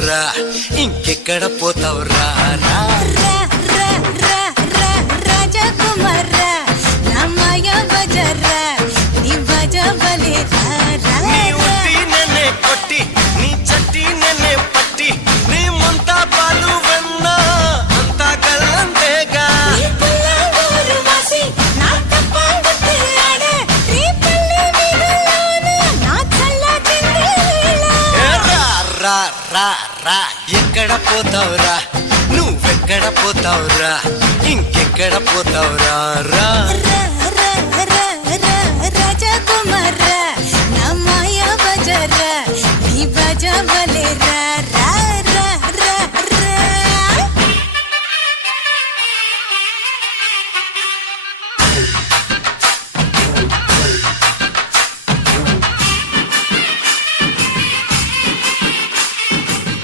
రా ఇంకెక్కడ పోతావురా రా రాజకుమార్ నా మాయా బజారా నీ బజా బలే నీ ఉట్టి నేనే కొట్టి నీ చట్టి నేనే పట్టి నీ ముంతా పాలు వెన్న అంతా గల్లంతేగా రా రా రా ఎక్కడ పోతావురా నువ్వెక్కడ పోతావురా ఇంకెక్కడ పోతావురా రా రాజకుమార్ నా మాయా బజారా నీ బజా బలే రా